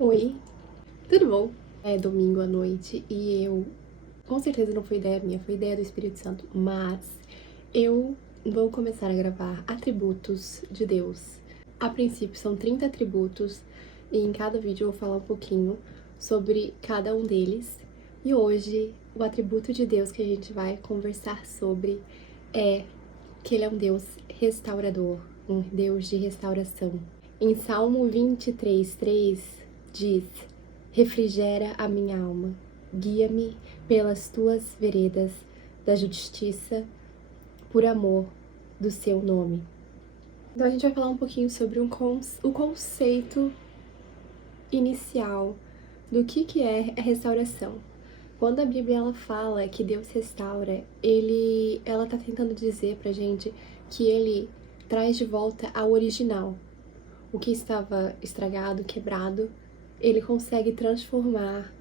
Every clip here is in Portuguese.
Oi, tudo bom? É domingo à noite e com certeza não foi ideia minha, foi ideia do Espírito Santo, mas eu vou começar a gravar atributos de Deus. A princípio são 30 atributos e em cada vídeo eu vou falar um pouquinho sobre cada um deles. E hoje o atributo de Deus que a gente vai conversar sobre é que ele é um Deus restaurador, um Deus de restauração. Em Salmo 23:3 diz: refrigera a minha alma, guia-me pelas tuas veredas da justiça, por amor do seu nome. Então a gente vai falar um pouquinho sobre o conceito inicial do que é a restauração. Quando a Bíblia ela fala que Deus restaura, ela tá tentando dizer pra gente que ele traz de volta ao original. O que estava estragado, quebrado, ele consegue transformar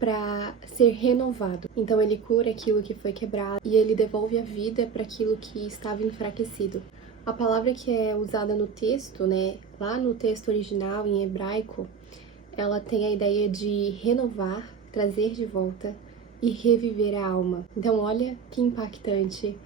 para ser renovado. Então ele cura aquilo que foi quebrado e ele devolve a vida para aquilo que estava enfraquecido. A palavra que é usada no texto, né, lá no texto original em hebraico, ela tem a ideia de renovar, trazer de volta e reviver a alma. Então olha que impactante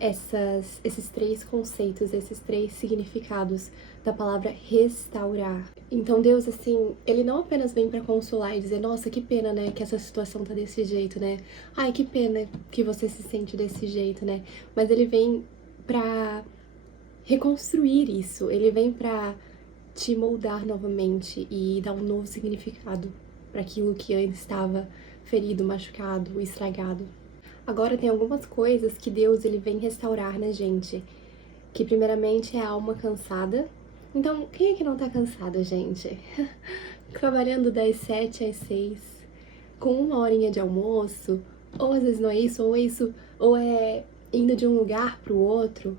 esses três conceitos, esses três significados da palavra restaurar. Então Deus, assim, ele não apenas vem para consolar e dizer, nossa, que pena, né, que essa situação tá desse jeito, né? Ai, que pena que você se sente desse jeito, né? Mas ele vem para reconstruir isso, ele vem para te moldar novamente e dar um novo significado para aquilo que antes estava ferido, machucado, estragado. Agora tem algumas coisas que Deus ele vem restaurar na gente, que primeiramente é a alma cansada. Então, quem é que não tá cansado, gente? Trabalhando das 7 às 6, com uma horinha de almoço, ou às vezes não é isso, ou é indo de um lugar pro outro,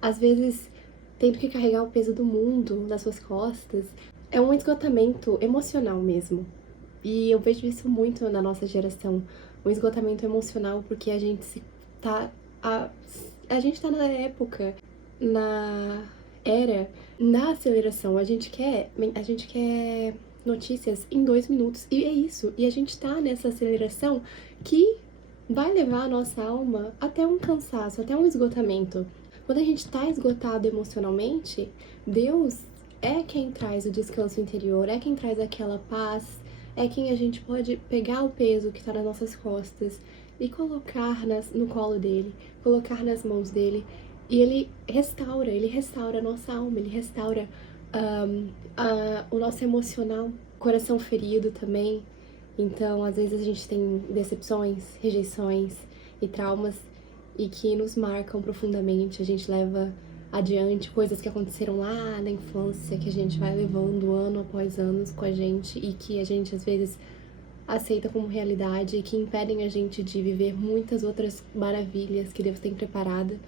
às vezes tendo que carregar o peso do mundo nas suas costas. É um esgotamento emocional mesmo. E eu vejo isso muito na nossa geração, um esgotamento emocional, porque a gente a gente tá na época, na era da aceleração. A gente quer notícias em 2 minutos, e é isso. E a gente tá nessa aceleração que vai levar a nossa alma até um cansaço, até um esgotamento. Quando a gente tá esgotado emocionalmente, Deus é quem traz o descanso interior, é quem traz aquela paz, é quem a gente pode pegar o peso que está nas nossas costas e colocar no colo dele, colocar nas mãos dele. E ele restaura a nossa alma, ele restaura o nosso emocional, coração ferido também. Então, às vezes a gente tem decepções, rejeições e traumas e que nos marcam profundamente. A gente leva adiante coisas que aconteceram lá na infância, que a gente vai levando ano após ano com a gente e que a gente às vezes aceita como realidade e que impedem a gente de viver muitas outras maravilhas que Deus tem preparado.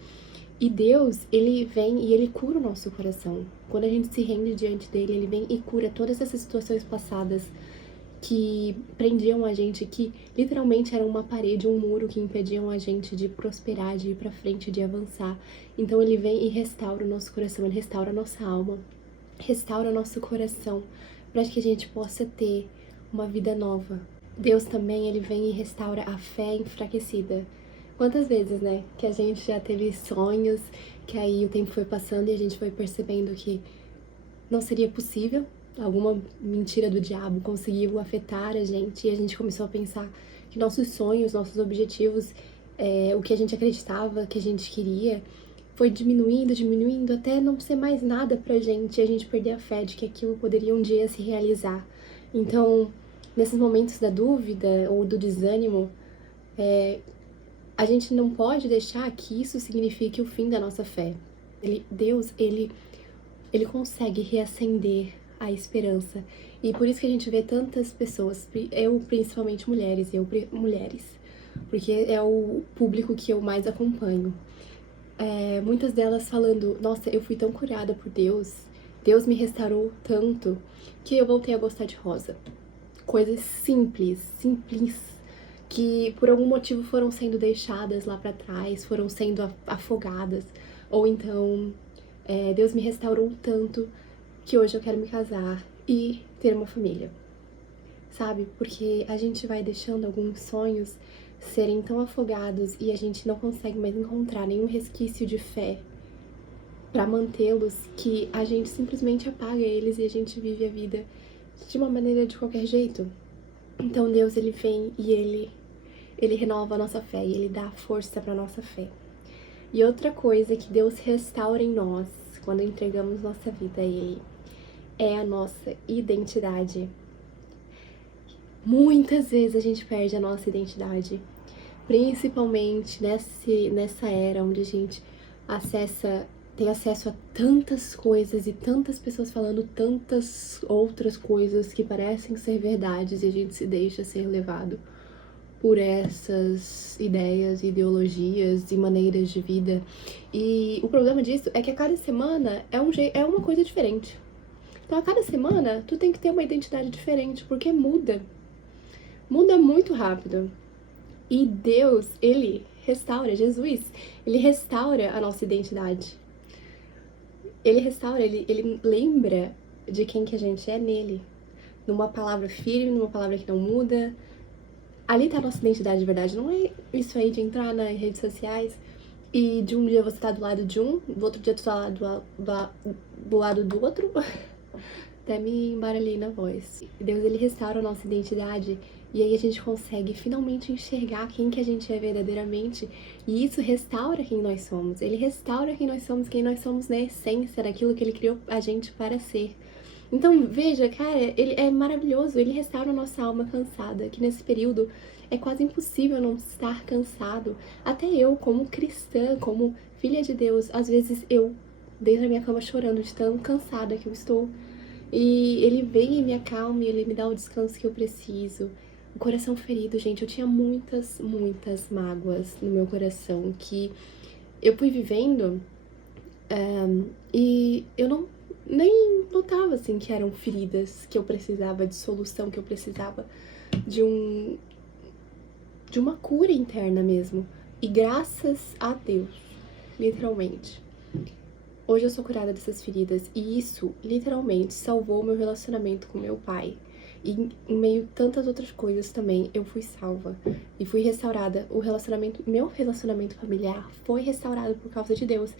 E Deus, ele vem e ele cura o nosso coração. Quando a gente se rende diante dele, ele vem e cura todas essas situações passadas que prendiam a gente, que literalmente era uma parede, um muro que impediam a gente de prosperar, de ir pra frente, de avançar. Então ele vem e restaura o nosso coração, ele restaura a nossa alma, restaura o nosso coração, para que a gente possa ter uma vida nova. Deus também, ele vem e restaura a fé enfraquecida. Quantas vezes, né, que a gente já teve sonhos, que aí o tempo foi passando e a gente foi percebendo que não seria possível, alguma mentira do diabo conseguiu afetar a gente e a gente começou a pensar que nossos sonhos, nossos objetivos, o que a gente acreditava, que a gente queria, foi diminuindo até não ser mais nada pra gente e a gente perder a fé de que aquilo poderia um dia se realizar. Então, nesses momentos da dúvida ou do desânimo, a gente não pode deixar que isso signifique o fim da nossa fé. Deus, ele consegue reacender a esperança. E por isso que a gente vê tantas pessoas, eu principalmente mulheres, porque é o público que eu mais acompanho. Muitas delas falando, nossa, eu fui tão curada por Deus, Deus me restaurou tanto, que eu voltei a gostar de rosa. Coisas simples, que por algum motivo foram sendo deixadas lá pra trás, foram sendo afogadas, ou então Deus me restaurou tanto que hoje eu quero me casar e ter uma família, sabe? Porque a gente vai deixando alguns sonhos serem tão afogados e a gente não consegue mais encontrar nenhum resquício de fé para mantê-los, que a gente simplesmente apaga eles e a gente vive a vida de uma maneira de qualquer jeito. Então Deus, ele vem e ele renova a nossa fé e ele dá força para nossa fé. E outra coisa que Deus restaura em nós quando entregamos nossa vida a ele é a nossa identidade. Muitas vezes a gente perde a nossa identidade, principalmente nessa era onde a gente tem acesso a tantas coisas e tantas pessoas falando tantas outras coisas que parecem ser verdades e a gente se deixa ser levado por essas ideias, ideologias e maneiras de vida. E o problema disso é que a cada semana é uma coisa diferente. Então a cada semana tu tem que ter uma identidade diferente, porque muda muito rápido. E Deus, ele restaura, Jesus, ele restaura a nossa identidade. Ele restaura, ele lembra de quem que a gente é nele. Numa palavra firme, numa palavra que não muda. Ali tá a nossa identidade de verdade. Não é isso aí de entrar nas redes sociais e de um dia você tá do lado de um, do outro dia tu tá do lado do outro. Até me embaralhei na voz. Deus, ele restaura a nossa identidade e aí a gente consegue finalmente enxergar quem que a gente é verdadeiramente. E isso restaura quem nós somos. Ele restaura quem nós somos na essência daquilo que ele criou a gente para ser. Então, veja, cara, ele é maravilhoso. Ele restaura a nossa alma cansada, que nesse período é quase impossível não estar cansado. Até eu, como cristã, como filha de Deus, às vezes eu deito na minha cama chorando de tão cansada que eu estou. E ele vem e me acalma e ele me dá o descanso que eu preciso. O coração ferido, gente, eu tinha muitas mágoas no meu coração que eu fui vivendo e eu nem notava, assim, que eram feridas, que eu precisava de solução, que eu precisava de uma cura interna mesmo. E graças a Deus, literalmente, hoje eu sou curada dessas feridas e isso, literalmente, salvou meu relacionamento com meu pai. E em meio a tantas outras coisas também, eu fui salva e fui restaurada. Meu relacionamento familiar foi restaurado por causa de Deus.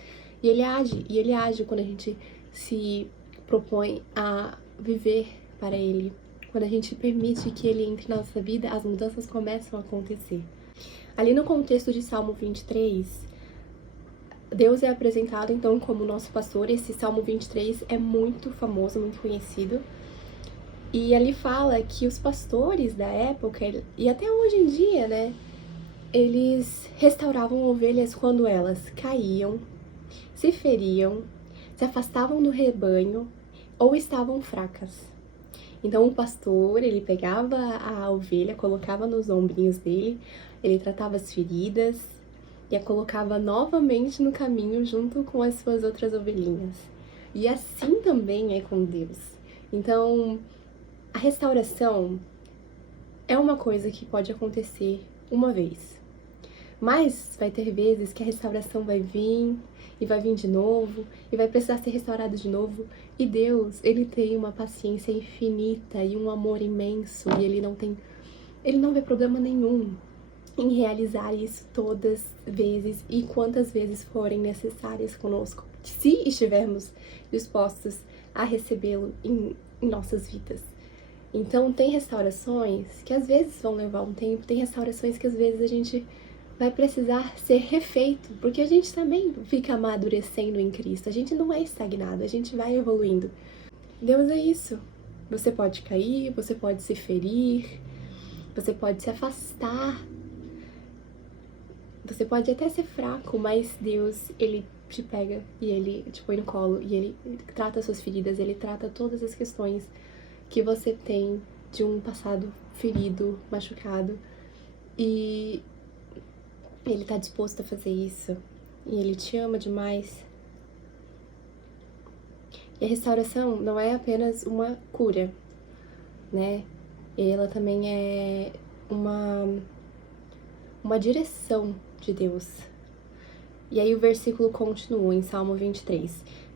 E ele age quando a gente se propõe a viver para ele. Quando a gente permite que ele entre na nossa vida, as mudanças começam a acontecer. Ali no contexto de Salmo 23, Deus é apresentado então como nosso pastor. Esse Salmo 23 é muito famoso, muito conhecido. E ali fala que os pastores da época, e até hoje em dia, né, eles restauravam ovelhas quando elas caíam, se feriam, se afastavam do rebanho ou estavam fracas. Então o pastor, ele pegava a ovelha, colocava nos ombrinhos dele, ele tratava as feridas e a colocava novamente no caminho junto com as suas outras ovelhinhas. E assim também é com Deus. Então, a restauração é uma coisa que pode acontecer uma vez. Mas vai ter vezes que a restauração vai vir e vai vir de novo e vai precisar ser restaurado de novo. E Deus, ele tem uma paciência infinita e um amor imenso e ele não vê problema nenhum em realizar isso todas vezes e quantas vezes forem necessárias conosco, se estivermos dispostos a recebê-lo em nossas vidas. Então tem restaurações que às vezes vão levar um tempo, tem restaurações que às vezes a gente vai precisar ser refeito, porque a gente também fica amadurecendo em Cristo, a gente não é estagnado, a gente vai evoluindo. Deus é isso. Você pode cair, você pode se ferir, você pode se afastar, você pode até ser fraco, mas Deus, ele te pega e ele te põe no colo e ele trata as suas feridas, ele trata todas as questões que você tem de um passado ferido, machucado, e ele tá disposto a fazer isso, e ele te ama demais. E a restauração não é apenas uma cura, né? Ela também é uma direção de Deus. E aí o versículo continua em Salmo 23.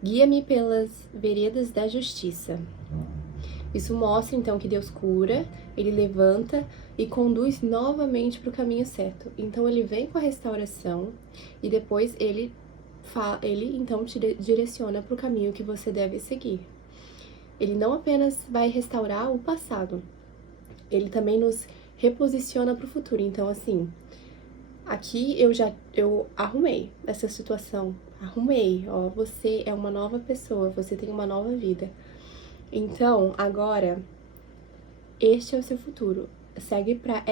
Guia-me pelas veredas da justiça. Isso mostra, então, que Deus cura, Ele levanta e conduz novamente para o caminho certo. Então, Ele vem com a restauração e depois Ele então te direciona para o caminho que você deve seguir. Ele não apenas vai restaurar o passado, Ele também nos reposiciona para o futuro. Então, assim, aqui eu arrumei essa situação, ó, você é uma nova pessoa, você tem uma nova vida. Então, agora, este é o seu futuro. Segue pra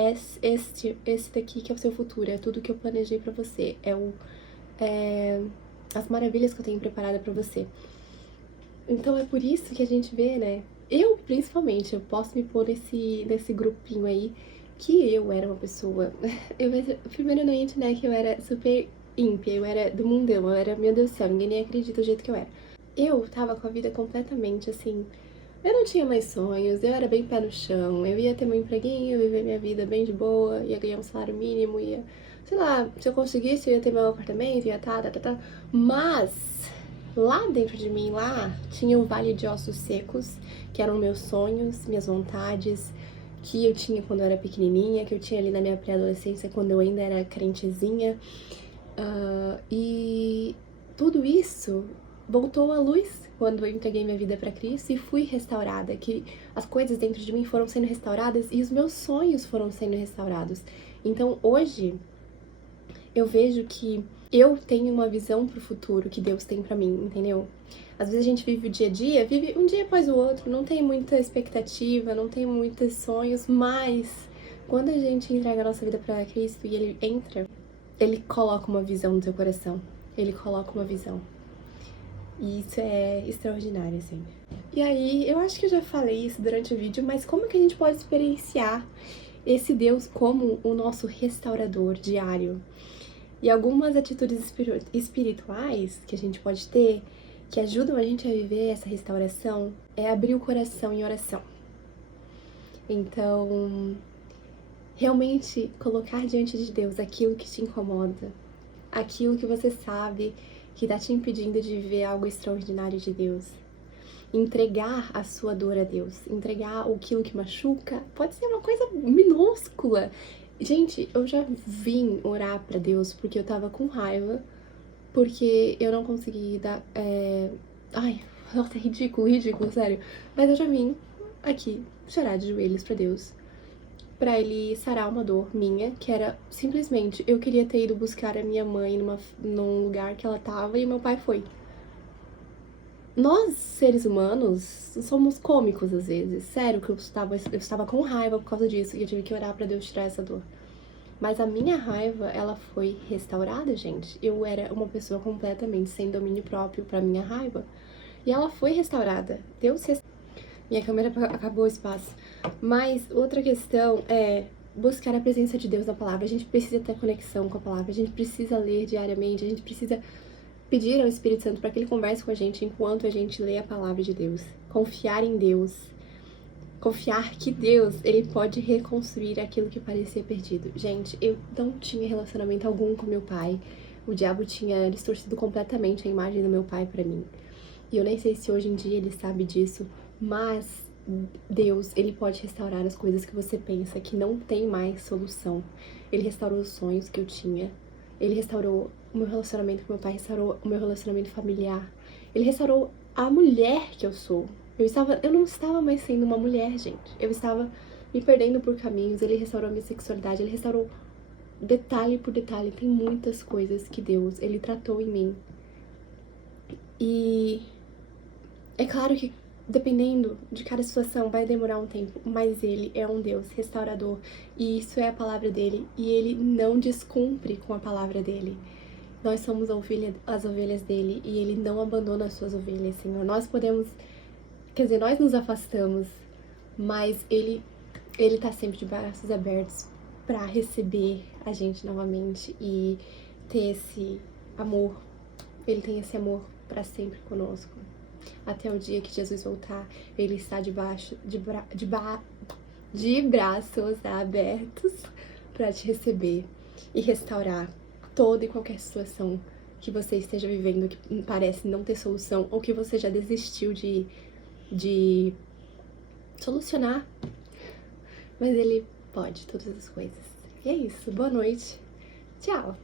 esse daqui que é o seu futuro, é tudo que eu planejei pra você, as maravilhas que eu tenho preparada pra você. Então é por isso que a gente vê, né? Eu, principalmente, eu posso me pôr nesse grupinho aí, que eu era uma pessoa... primeiramente, né, que eu era super ímpia, eu era do mundão, eu era, meu Deus do céu, ninguém nem acredita do jeito que eu era. Eu tava com a vida completamente, assim... Eu não tinha mais sonhos, eu era bem pé no chão, eu ia ter meu empreguinho, viver minha vida bem de boa, ia ganhar um salário mínimo, ia... Sei lá, se eu conseguisse, eu ia ter meu apartamento, ia tá. Mas, lá dentro de mim, lá, tinha um vale de ossos secos, que eram meus sonhos, minhas vontades, que eu tinha quando eu era pequenininha, que eu tinha ali na minha pré-adolescência, quando eu ainda era crentezinha. E tudo isso voltou à luz quando eu entreguei minha vida para Cristo e fui restaurada, que as coisas dentro de mim foram sendo restauradas e os meus sonhos foram sendo restaurados. Então, hoje, eu vejo que eu tenho uma visão pro futuro que Deus tem pra mim, entendeu? Às vezes a gente vive o dia a dia, vive um dia após o outro, não tem muita expectativa, não tem muitos sonhos, mas quando a gente entrega a nossa vida pra Cristo e Ele entra, Ele coloca uma visão no teu coração. Ele coloca uma visão. E isso é extraordinário, assim. E aí, eu acho que eu já falei isso durante o vídeo, mas como que a gente pode experienciar esse Deus como o nosso restaurador diário? E algumas atitudes espirituais que a gente pode ter, que ajudam a gente a viver essa restauração, é abrir o coração em oração. Então, realmente colocar diante de Deus aquilo que te incomoda, aquilo que você sabe que está te impedindo de viver algo extraordinário de Deus. Entregar a sua dor a Deus, entregar aquilo que machuca, pode ser uma coisa minúscula. Gente, eu já vim orar pra Deus porque eu tava com raiva, porque eu não consegui dar... Ai, nossa, é ridículo, sério. Mas eu já vim aqui chorar de joelhos pra Deus, pra Ele sarar uma dor minha, que era simplesmente, eu queria ter ido buscar a minha mãe num lugar que ela tava e meu pai foi. Nós, seres humanos, somos cômicos às vezes. Sério que eu estava com raiva por causa disso e eu tive que orar pra Deus tirar essa dor. Mas a minha raiva, ela foi restaurada, gente. Eu era uma pessoa completamente sem domínio próprio pra minha raiva. E ela foi restaurada. Deus restaurou. Minha câmera acabou o espaço. Mas outra questão é buscar a presença de Deus na palavra. A gente precisa ter conexão com a palavra. A gente precisa ler diariamente. A gente precisa pedir ao Espírito Santo para que Ele converse com a gente enquanto a gente lê a palavra de Deus. Confiar em Deus. Confiar que Deus, Ele pode reconstruir aquilo que parecia perdido. Gente, eu não tinha relacionamento algum com meu pai. O diabo tinha distorcido completamente a imagem do meu pai pra mim. E eu nem sei se hoje em dia ele sabe disso, mas Deus, Ele pode restaurar as coisas que você pensa que não tem mais solução. Ele restaurou os sonhos que eu tinha. Ele restaurou o meu relacionamento com meu pai, restaurou o meu relacionamento familiar. Ele restaurou a mulher que eu sou. Eu não estava mais sendo uma mulher, gente. Eu estava me perdendo por caminhos. Ele restaurou a minha sexualidade. Ele restaurou detalhe por detalhe. Tem muitas coisas que Deus, Ele tratou em mim. E é claro que dependendo de cada situação vai demorar um tempo, mas Ele é um Deus restaurador. E isso é a palavra dEle. E Ele não descumpre com a palavra dEle. Nós somos as ovelhas dEle e Ele não abandona as suas ovelhas, Senhor. Nós podemos... Quer dizer, nós nos afastamos, mas Ele tá sempre de braços abertos para receber a gente novamente e ter esse amor. Ele tem esse amor para sempre conosco. Até o dia que Jesus voltar, Ele está de braços abertos para te receber e restaurar toda e qualquer situação que você esteja vivendo que parece não ter solução, ou que você já desistiu de solucionar, mas ele pode todas as coisas. E é isso, boa noite, tchau!